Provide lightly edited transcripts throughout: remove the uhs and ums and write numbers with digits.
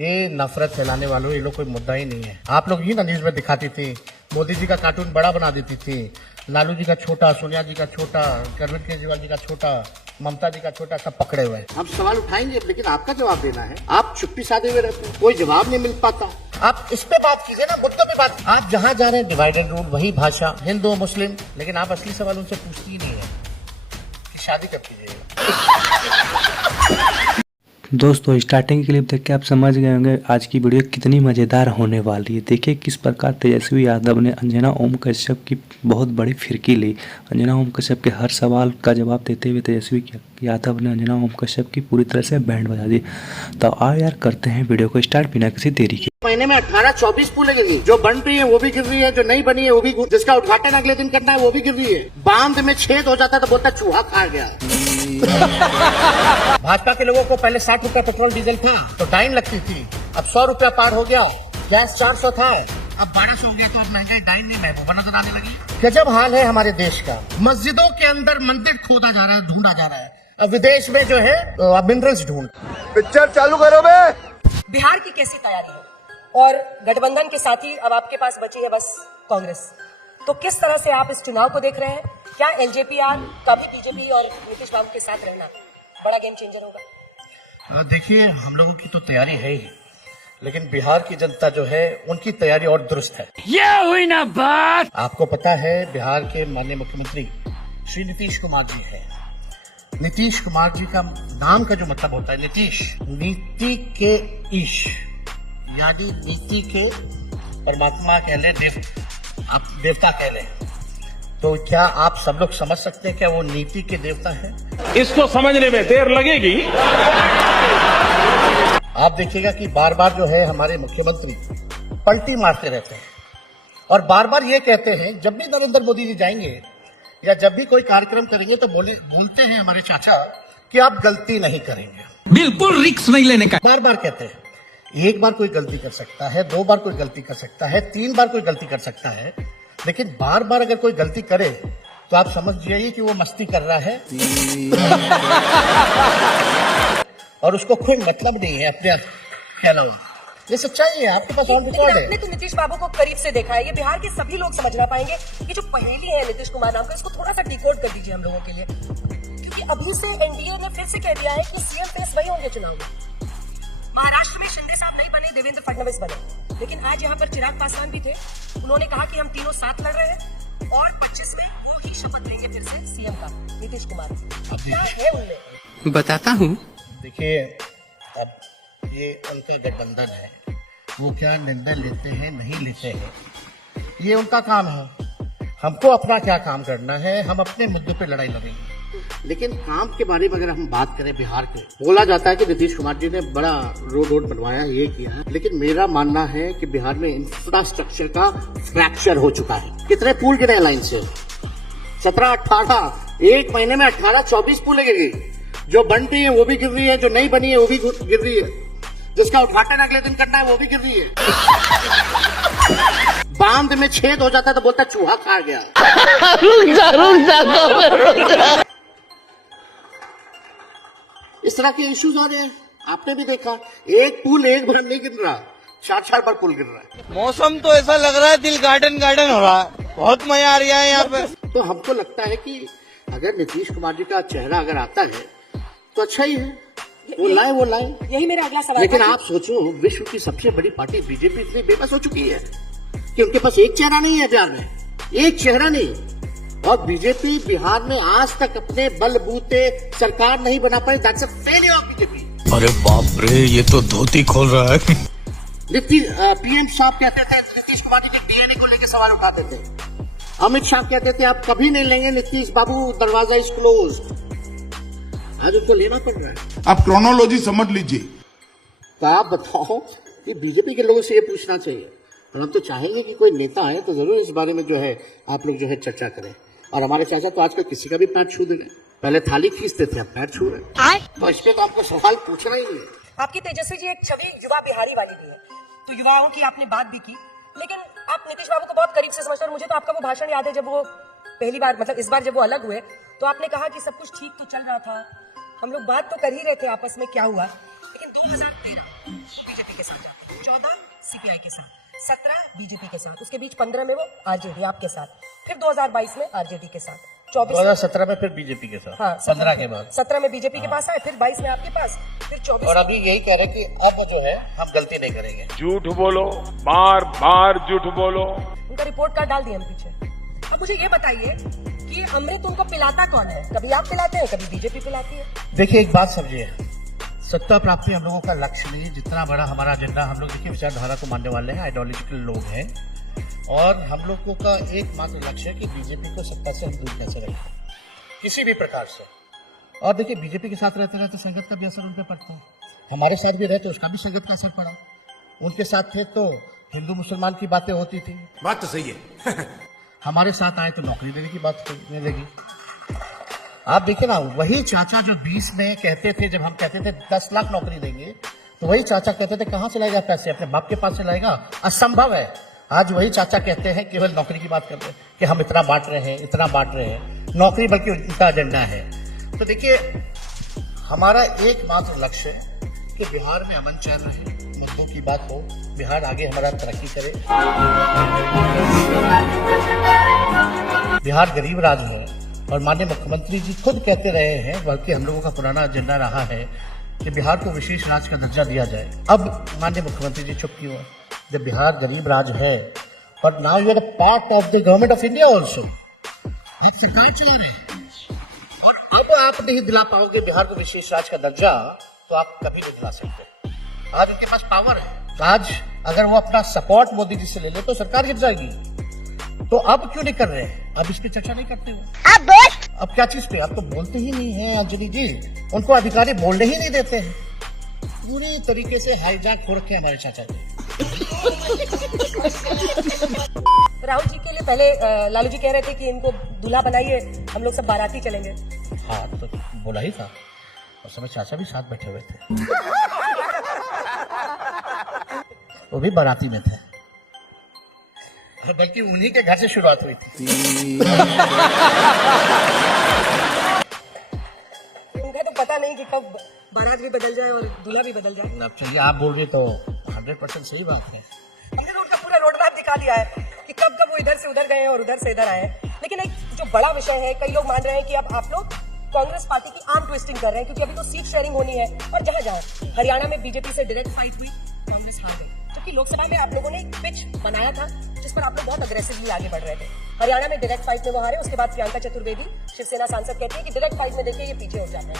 ये नफरत फैलाने वालों, ये लोग कोई मुद्दा ही नहीं है। आप लोग ही ना न्यूज में दिखाती थी, मोदी जी का कार्टून बड़ा बना देती थी, लालू जी का छोटा, सोनिया जी का छोटा, अरविंद केजरीवाल जी का छोटा, ममता जी का छोटा, सब पकड़े हुए हैं। हम सवाल उठाएंगे लेकिन आपका जवाब देना है। आप चुप्पी साधे हुए रहते हैं, कोई जवाब नहीं मिल पाता। आप इस पे बात कीजिए ना, मुद्दों पे बात। आप जहाँ जा रहे हैं डिवाइडेड रूल, वही भाषा, हिंदू मुस्लिम, लेकिन आप असली सवाल उनसे पूछती ही नहीं है कि शादी कब कीजिएगा। दोस्तों स्टार्टिंग क्लिप देख के आप समझ गए होंगे आज की वीडियो कितनी मज़ेदार होने वाली है। देखिए किस प्रकार तेजस्वी यादव ने अंजना ओम कश्यप की बहुत बड़ी फिरकी ली। अंजना ओम कश्यप के हर सवाल का जवाब देते हुए तेजस्वी यादव ने अंजना ओम कश्यप की पूरी तरह से बैंड बजा दी। तो आओ यार करते हैं वीडियो को स्टार्ट बिना किसी देरी के। महीने में 18-24 पुलें गिर रही, जो बन रही है वो भी गिर रही है, जो नहीं बनी है वो भी, जिसका उद्घाटन अगले दिन करना है वो भी गिर रही है। बांध में छेद हो जाता है तो बोलता चूहा खा गया। भाजपा के लोगों को पहले 60 रुपया पेट्रोल डीजल था तो टाइम लगती थी, अब 100 रुपया पार हो गया। गैस 400 था, अब 1200 हो गया, तो अब महंगाई डाइन नहीं महबूबा नजर आने लगी। गजब हाल है हमारे देश का। मस्जिदों के अंदर मंदिर खोदा जा रहा है, ढूंढा जा रहा है। अब विदेश में जो है मिनरल्स ढूंढ। पिक्चर चालू करो बे। बिहार की कैसी तैयारी है, और गठबंधन के साथ ही अब आपके पास बची है बस कांग्रेस। तो किस तरह से आप इस चुनाव को देख रहे हैं? क्या एलजेपीआर का भी बीजेपी और नीतीश बाबू के साथ रहना बड़ा गेम चेंजर होगा? देखिए हम लोगों की तो तैयारी है ही, लेकिन बिहार की जनता जो है उनकी तैयारी और दुरुस्त है। ये हुई ना बात। आपको पता है बिहार के माननीय मुख्यमंत्री श्री नीतीश कुमार जी है। नीतीश कुमार जी का नाम का जो मतलब होता है नीतीश, नीति के ईश, यानी नीति के परमात्मा कह ले, आप देवता कह ले। तो क्या आप सब लोग समझ सकते हैं क्या वो नीति के देवता है? इसको समझने में देर लगेगी। आप देखिएगा कि बार बार जो है हमारे मुख्यमंत्री पलटी मारते रहते हैं और बार बार ये कहते हैं, जब भी नरेंद्र मोदी जी जाएंगे या जब भी कोई कार्यक्रम करेंगे तो बोलते हैं हमारे चाचा कि आप गलती नहीं करेंगे, बिल्कुल रिस्क नहीं लेने का। बार बार कहते हैं। एक बार कोई गलती कर सकता है, 2 बार कोई गलती कर सकता है, 3 बार कोई गलती कर सकता है, लेकिन बार बार अगर कोई गलती करे तो आप समझ जाइए कि वो मस्ती कर रहा है और उसको कोई मतलब नहीं है अपने कहना। ये सच्चाई है, आपके पास ऑन रिकॉर्ड है। आपने तो नीतीश बाबू को करीब से देखा है, ये बिहार के सभी लोग समझ ना पाएंगे कि जो पहेली है नीतीश कुमार नाम का, इसको थोड़ा सा डिकोड कर दीजिए हम लोगों के लिए, क्योंकि अभी से एनडीए ने फिर से कह दिया है कि सीएम फेस वही होंगे चुनाव में। महाराष्ट्र में शिंदे साहब नहीं बने, देवेंद्र फडणवीस बने, लेकिन आज यहाँ पर चिराग पासवान भी थे। उन्होंने कहा कि हम तीनों साथ लड़ रहे हैं और 25 में वो ही शपथ लेंगे फिर से सीएम का, नीतीश कुमार। अब क्या है उनमें बताता हूँ। देखिए अब ये उनका गठबंधन है, वो क्या निर्णय लेते हैं नहीं लेते हैं ये उनका काम है। हमको अपना क्या काम करना है, हम अपने मुद्दों पे लड़ाई लड़ेंगे। लेकिन काम के बारे में अगर हम बात करें बिहार के, बोला जाता है कि नीतीश कुमार जी ने बड़ा रोड बनवाया, ये किया है, लेकिन मेरा मानना है कि बिहार में इंफ्रास्ट्रक्चर का फ्रैक्चर हो चुका है। कितने पुल गिरे लाइन से? 17-18, एक महीने में 18-24 पुलें गिर गई। जो बन रही है वो भी गिर रही है, जो नहीं बनी है वो भी गिर रही है, जिसका उद्घाटन अगले दिन करना है वो भी गिर रही है। बांध में छेद हो जाता है तो बोलता चूहा खा गया। इस तरह के इश्यूज आ रहे हैं, आपने भी देखा। एक पुल एक बार नहीं गिर रहा, 4-4 बार पुल गिर रहा है। मौसम तो ऐसा लग रहा है दिल गार्डन गार्डन हो रहा है, बहुत मजा आ रहा है यहाँ पे। तो हमको लगता है कि अगर नीतीश कुमार जी का चेहरा अगर आता है तो अच्छा ही है, वो लाए। यही मेरा अगला सवाल। लेकिन आप सोचो, विश्व की सबसे बड़ी पार्टी बीजेपी इतनी बेबस हो चुकी है कि उनके पास एक चेहरा नहीं है बिहार में, एक चेहरा नहीं। और बीजेपी बिहार में आज तक अपने बलबूते सरकार नहीं बना पाई। That's a failure of BJP. अरे बाप रे, ये तो धोती खोल रहा है। पीएम साहब कहते थे नीतीश कुमार जी के डीएनए को लेकर सवाल उठाते थे। अमित शाह कहते थे आप कभी नहीं लेंगे नीतीश बाबू, दरवाजा इज क्लोज्ड। आज उनको लेना पड़ रहा है। आप क्रोनोलॉजी समझ लीजिए। तो आप बताओ कि बीजेपी के लोगों से ये पूछना चाहिए, और हम तो चाहेंगे कि कोई नेता आए तो जरूर इस बारे में जो है आप लोग जो है चर्चा करें। और हमारे चाचा तो आजकल किसी का भी पैर छू दे रहे, पहले थाली खींचते थे, अब पैर छू रहे। तो इस पे तो आपको सवाल पूछना ही है। आपकी तेजस्वी जी एक छवि युवा बिहारी वाली भी है, तो युवाओं की आपने बात भी की, लेकिन आप नीतीश बाबू को बहुत करीब से समझते हैं। मुझे तो आपका वो भाषण याद है जब वो पहली बार, मतलब इस बार जब वो अलग हुए, तो आपने कहा कि सब कुछ ठीक तो चल रहा था, हम लोग बात तो कर ही रहे थे आपस में, क्या हुआ। लेकिन 2013 बीजेपी के साथ 14 सीपीआई के साथ, 17 बीजेपी के साथ, उसके बीच 15 में वो आरजेडी आपके साथ, फिर 2022 में आरजेडी के साथ, 2017 में फिर बीजेपी के साथ, हाँ 15 के बाद 17 में बीजेपी के पास आए, फिर 22 में आपके पास, फिर 24 और अभी यही कह रहे हैं कि अब जो है हम गलती नहीं करेंगे। झूठ बोलो, बार बार झूठ बोलो। उनका रिपोर्ट कार्ड डाल दिया हम पीछे। अब मुझे ये बताइए कि अमृत उनको पिलाता कौन है? कभी आप पिलाते हैं, कभी बीजेपी पिलाती है। देखिए एक बात समझिए, सत्ता प्राप्ति हम लोगों का लक्ष्य नहीं, जितना बड़ा हमारा एजेंडा, हम लोग देखिए विचारधारा को मानने वाले हैं, आइडियोलॉजिकल लोग हैं, और हम लोगों का एकमात्र लक्ष्य है कि बीजेपी को सत्ता से हम दूर कैसे रखें किसी भी प्रकार से। और देखिए बीजेपी के साथ रहते रहते संगत का भी असर उन पर पड़ता है, हमारे साथ भी रहते उसका भी संगत का असर पड़ा। उनके साथ थे तो हिंदू मुसलमान की बातें होती थी, बात तो सही है। हमारे साथ आए तो नौकरी देने की बात करने लगी। आप देखिए ना, वही चाचा जो 20 में कहते थे, जब हम कहते थे 10 लाख नौकरी देंगे, तो वही चाचा कहते थे कहां से लाएगा पैसे, अपने बाप के पास से लाएगा, असंभव है। आज वही चाचा कहते हैं केवल नौकरी की बात करते हैं कि हम इतना बांट रहे हैं, इतना बांट रहे हैं, नौकरी बल्कि उनका एजेंडा है। तो देखिए हमारा एकमात्र लक्ष्य है कि बिहार में अमन चैन रहे, मुद्दों की बात हो, बिहार आगे हमारा तरक्की करे। बिहार गरीब राज्य है और माननीय मुख्यमंत्री जी खुद कहते रहे हैं, बल्कि हम लोगों का पुराना एजेंडा रहा है कि बिहार को विशेष राज्य का दर्जा दिया जाए। अब माननीय मुख्यमंत्री जी चुप क्यों है? जब बिहार गरीब राज्य है और now you are a part of the government of India also, आप सरकार चला रहे हैं और अब आप नहीं दिला पाओगे बिहार को विशेष राज्य का दर्जा, तो आप कभी नहीं दिला सकते। आज उनके पास पावर है, आज अगर वो अपना सपोर्ट मोदी जी से ले ले तो सरकार गिर जाएगी। तो अब क्यों नहीं कर रहे हैं? अब इस पे चर्चा नहीं करते हो। अब क्या चीज पे? आप तो बोलते ही नहीं है अंजलि जी, उनको अधिकारी बोलने ही नहीं देते हैं। पूरी तरीके से हाईजैक हो रखे हमारे चाचा जी। राहुल जी के लिए पहले लालू जी कह रहे थे कि इनको दूल्हा बनाइए, हम लोग सब बाराती चलेंगे। हाँ तो बोला ही था, उस समय चाचा भी साथ बैठे हुए थे, वो भी बाराती में थे, बल्कि उन्हीं के घर से शुरुआत हुई थी। उनका तो पता नहीं कि कब बारात भी बदल जाए और दूल्हा भी बदल जाए। अब चलिए आप बोल रहे तो 100% सही बात है। हमने तो उनका पूरा रोड मैप दिखा दिया है कि कब कब वो इधर से उधर गए और उधर से इधर आए। लेकिन एक जो बड़ा विषय है, कई लोग मान रहे हैं कि अब आप लोग कांग्रेस पार्टी की आर्म ट्विस्टिंग कर रहे हैं, क्योंकि अभी तो सीट शेयरिंग होनी है और जहां जहां हरियाणा में बीजेपी से डायरेक्ट फाइट हुई, कांग्रेस हार गई, क्योंकि लोकसभा में आप लोगों ने एक पिच बनाया था जिस पर आप लोग बहुत अग्रेसिवली आगे बढ़ रहे थे। हरियाणा में डायरेक्ट फाइट में वो हारे, उसके बाद प्रियंका चतुर्वेदी शिवसेना सांसद कहती है कि डायरेक्ट फाइट में देखिए ये पीछे हो जाते हैं।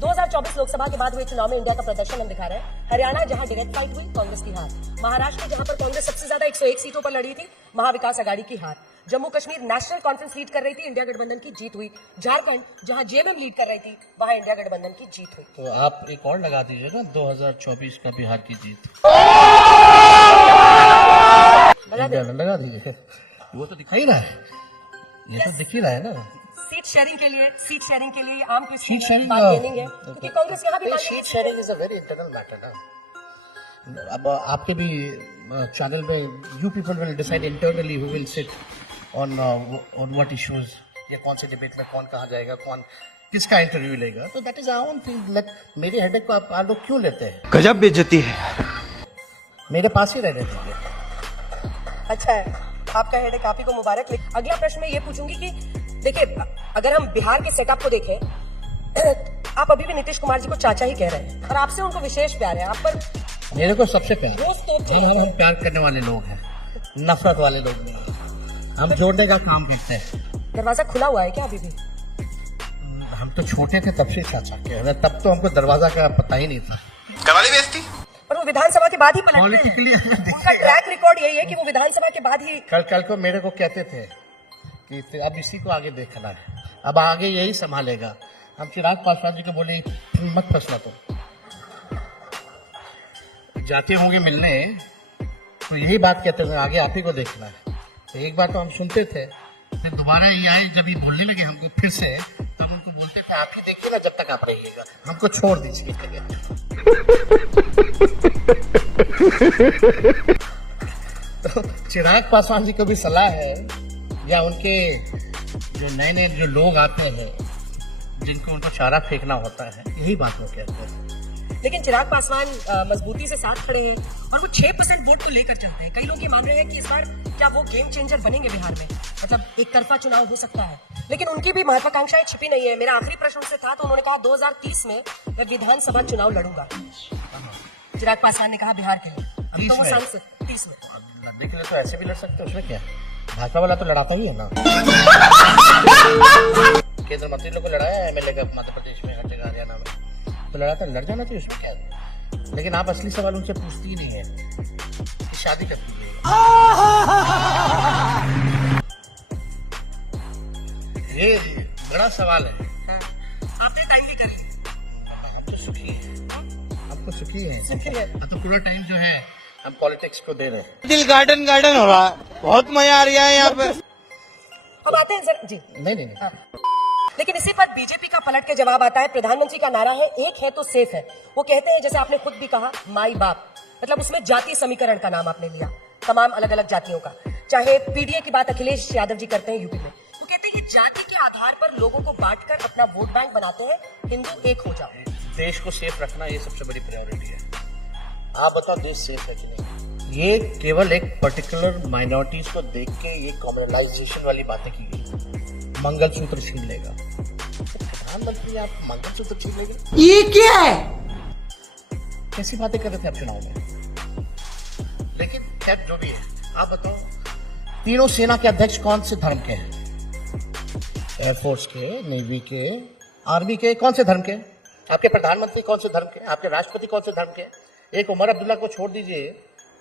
2024 लोकसभा के बाद हुए चुनाव में इंडिया का प्रदर्शन हम दिखा रहे हैं। हरियाणा जहां डायरेक्ट फाइट हुई, कांग्रेस की हार। महाराष्ट्र जहां पर कांग्रेस सबसे ज्यादा 101 सीटों पर लड़ी थी, महाविकास आघाड़ी की हार। Jammu Kashmir national conference lead कर रही थी, इंडिया गठबंधन की जीत हुई। झारखंड जहां जेएमएम लीड कर रही थी, वहां इंडिया गठबंधन की जीत हुई। तो आप एक और लगा दीजिए ना, 2024 का बिहार की जीत लगा दीजिए, वो तो दिखाई रहा है, ये तो दिख ही रहा है ना। सीट शेयरिंग के लिए आम की सीट शेयरिंग बार्गेनिंग है, क्योंकि कांग्रेस यहाँ भी seat sharing is a very internal matter ना। अब आपके भी चैनल में you people will decide internally who will sit on what issues, या कौन से डिबेट में कौन कहाँ जाएगा, कौन किसका इंटरव्यू लेगा। तो that is our own thing. मेरी हेडेक को आप लोग क्यों लेते हैं? गजब बेइज्जती है। मेरे पास ही रहने दीजिए। अच्छा है, आपका हेडेक आप ही को मुबारक। अगला प्रश्न मैं ये पूछूंगी कि देखिए, अगर हम बिहार के सेटअप को देखें, आप अभी भी नीतीश कुमार जी को चाचा ही कह रहे हैं और आपसे उनको विशेष प्यार है। आप पर मेरे को सबसे प्यार, रोज तो हम प्यार करने वाले लोग हैं, नफरत वाले लोग नहीं। हम जोड़ने का काम करते हैं। दरवाजा खुला हुआ है क्या अभी भी? हम तो छोटे थे तब से चाचा के हैं, तब तो हमको दरवाजा का पता ही नहीं था। कवाली बेइज्जती। पर वो विधानसभा के बाद ही पलटते हैं। पॉलिटिकली उनका ट्रैक रिकॉर्ड यही है कि वो विधानसभा के बाद ही। कल को मेरे को कहते थे कि अब इसी को आगे देखना है, अब आगे यही संभालेगा। हम चिराग पासवान जी को बोले मत फंसना, तो जाते होंगे मिलने तो यही बात कहते थे, आगे आप ही को देखना है। तो एक बार तो हम सुनते थे, फिर दोबारा ये आए, जब ये बोलने लगे हमको फिर से, तब उनको बोलते थे आप ही देखिए ना जब तक आप रहिएगा, हमको छोड़ दीजिए। तो चिराग पासवान जी को भी सलाह है, या उनके जो नए नए जो लोग आते हैं जिनको उनको चारा फेंकना होता है, यही बात वो कहते हैं लेकिन चिराग पासवान मजबूती से साथ खड़े हैं और वो 6% वोट को लेकर चलते हैं। कई लोग ये मान रहे हैं कि इस बार क्या वो गेम चेंजर बनेंगे बिहार में, मतलब एक तरफा चुनाव हो सकता है, लेकिन उनकी भी महत्वाकांक्षाएं छिपी नहीं है। मेरा आखिरी प्रश्न उनसे था तो उन्होंने कहा 2030 में मैं विधानसभा चुनाव लड़ूंगा। चिराग पासवान ने कहा बिहार के लिए, अब तो वो सांसद 30 में लड़ने के लिए तो ऐसे भी लड़ सकते हैं, उसमें क्या भाजपा वाला तो लड़ाता ही है ना। केंद्र मंत्री लोग को लड़ाया है एमएलए का मध्य प्रदेश में, हर जगह हरियाणा में तो लड़ाता, लड़ जाना चाहिए, उसमें क्या है। लेकिन आप असली सवाल उनसे पूछती ही नहीं है कि शादी कब की है। ये बड़ा सवाल है। आपने टाइम भी करी, हम तो सुखी हैं, हम तो सुखी हैं, तो पूरा टाइम जो है हम पॉलिटिक्स को दे रहे हैं। दिल गार्डन गार्डन हो रहा है, बहुत मजा आ रहा है यहाँ पे। हम आते हैं सर जी। नहीं हाँ। लेकिन इसी पर बीजेपी का पलट के जवाब आता है। प्रधानमंत्री का नारा है एक है तो सेफ है। वो कहते हैं, जैसे आपने खुद भी कहा, माई बाप, मतलब उसमें जाति समीकरण का नाम आपने लिया, तमाम अलग अलग जातियों का। चाहे पीडीए की बात अखिलेश यादव जी करते हैं यूपी में, वो कहते हैं कि जाति के आधार पर लोगों को बांटकर अपना वोट बैंक बनाते हैं, हिंदू एक हो जाओ। देश को सेफ रखना ये सबसे बड़ी प्रायोरिटी है। आप बताओ देश सेफ है कि नहीं? ये केवल एक पर्टिकुलर माइनॉरिटीज को देख के ये कॉम्युनलाइजेशन वाली बातें की गई। मंगलसूत्र छीन लेगा, प्रधानमंत्री आप मंगलसूत्र छीन लेंगे, ये क्या है? कैसी बातें कर रहे थे आप चुनाव में? लेकिन खैर जो भी है, आप बताओ तीनों सेना के अध्यक्ष कौन से धर्म के हैं? एयरफोर्स के, नेवी के, आर्मी के, कौन से धर्म के? आपके प्रधानमंत्री कौन से धर्म के? आपके राष्ट्रपति कौन से धर्म के? एक उमर अब्दुल्ला को छोड़ दीजिए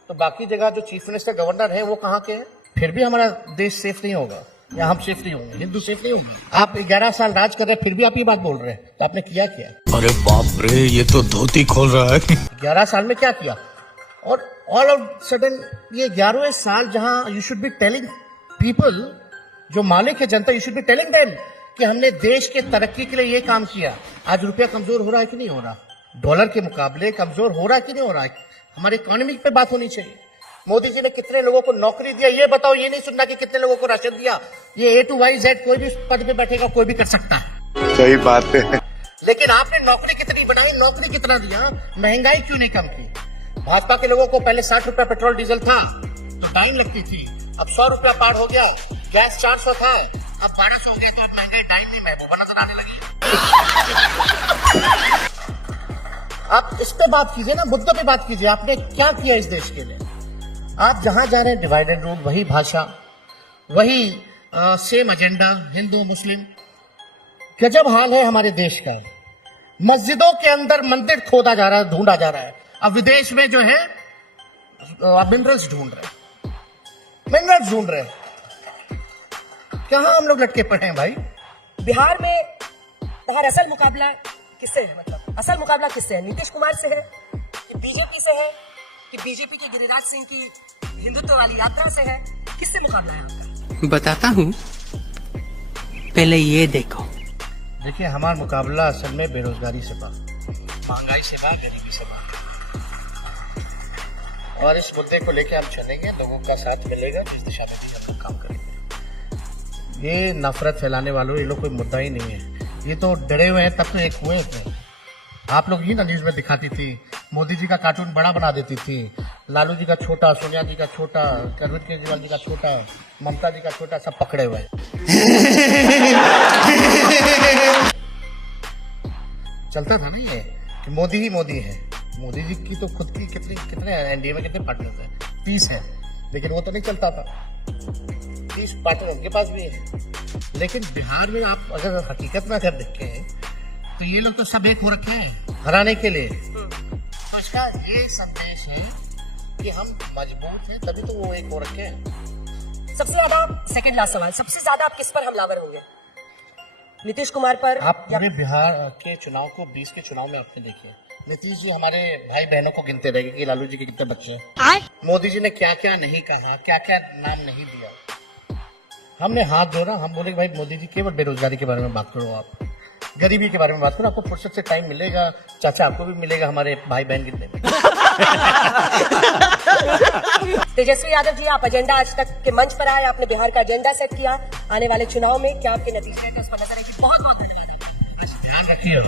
तो बाकी जगह जो चीफ मिनिस्टर, गवर्नर है, वो कहाँ के हैं? फिर भी हमारा देश सेफ नहीं होगा या हम सेफ नहीं होंगे, हिंदू सेफ नहीं होंगे। आप 11 साल राज कर रहे हैं फिर भी आप ये बात बोल रहे हैं, तो आपने किया क्या? अरे बाप रे, ये तो धोती खोल रहा है। 11 साल में क्या किया? और ऑल ऑफ सडन ये 11वें साल जहां you should be telling people, जो मालिक है जनता, you should be telling them कि हमने देश के तरक्की के लिए ये काम किया। आज रुपया कमजोर हो रहा है कि नहीं हो रहा? डॉलर के मुकाबले कमजोर हो रहा है कि नहीं हो रहा है? हमारी इकोनॉमी पे बात होनी चाहिए। मोदी जी ने कितने लोगों को नौकरी दिया ये बताओ, ये नहीं सुनना कि कितने लोगों को राशन दिया। ये A to Y Z कोई भी पद पे बैठेगा, कोई भी कर सकता है। सही बात है। लेकिन आपने नौकरी कितनी बनाई, नौकरी कितना दिया, महंगाई क्यों नहीं कम की? भाजपा के लोगों को पहले 60 रुपया पेट्रोल डीजल था तो टाइम लगती थी, अब 100 रुपया पार हो गया। गैस 400 था, अब 1200 हो गए, तो अब महंगाई टाइम नहीं महबूबा नजर आने लगी। आप इस पे बात कीजिए ना, मुद्दों पे बात कीजिए। आपने क्या किया इस देश के लिए? आप जहां जा रहे हैं डिवाइड एंड रूल, वही भाषा, वही सेम एजेंडा, हिंदू मुस्लिम। गजब हाल है हमारे देश का। मस्जिदों के अंदर मंदिर खोदा जा रहा है, ढूंढा जा रहा है। अब विदेश में जो है मिनरल्स ढूंढ रहे, मिनरल्स ढूंढ रहे। कहां हम लोग लटके पड़े हैं भाई? बिहार में बाहर असल मुकाबला किससे है? मतलब असल मुकाबला किससे है? नीतीश कुमार से है कि बीजेपी से है कि बीजेपी के गिरिराज सिंह की हिंदुत्व वाली यात्रा से है? किससे मुकाबला है आपका? बताता हूँ, पहले ये देखो। देखिए, हमारा मुकाबला असल में बेरोजगारी से बा, महंगाई से बा, गरीबी से बा। और इस मुद्दे को लेकर हम चलेंगे, लोगों का साथ मिलेगा, जिस दिशा में भी हम लोग काम करेंगे। ये नफरत फैलाने वालों, ये लोग कोई मुद्दा ही नहीं है। ये तो डरे हुए हैं, तब तो एक हुए थे। आप लोग ही ना न्यूज में दिखाती थी, मोदी जी का कार्टून बड़ा बना देती थी, लालू जी का छोटा, सोनिया जी का छोटा, अरविंद केजरीवाल जी का छोटा, ममता जी का छोटा, सब पकड़े हुए हैं। चलता था ना ये कि मोदी ही मोदी है। मोदी जी की तो खुद की कितने एनडीए में कितने पार्टनर्स हैं? 30 है, लेकिन वो तो नहीं चलता था। 30 पार्टनर उनके पास भी है। लेकिन बिहार में आप अगर हकीकत में अगर देखें तो ये लोग तो सब एक हो रखे हैं हराने के लिए। तो इसका ये संदेश है कि हम मजबूत हैं, तभी तो वो एक हो रखे हैं। सबसे ज्यादा, सेकंड लास्ट सवाल, सबसे ज्यादा आप किस पर हमलावर होंगे? नीतीश कुमार पर? आप पूरे बिहार के चुनाव को 20 के चुनाव में आपने देखिए, नीतीश जी हमारे भाई बहनों को गिनते रहेंगे कि लालू जी के कितने बच्चे हैं। मोदी जी ने क्या क्या नहीं कहा, क्या क्या नाम नहीं दिया। हमने हाथ जोड़ा, हम बोले भाई मोदी जी केवल बेरोजगारी के बारे में बात करो, आप गरीबी के बारे में बात करो, आपको फुर्सत से टाइम मिलेगा, चाचा आपको भी मिलेगा हमारे भाई बहन गिनने में। तेजस्वी यादव जी, आप एजेंडा आज तक के मंच पर आए, आपने बिहार का एजेंडा सेट किया। आने वाले चुनाव में क्या आपके नतीजे हैं, उस पर नजर रखिए। बहुत बहुत ध्यान रखिए।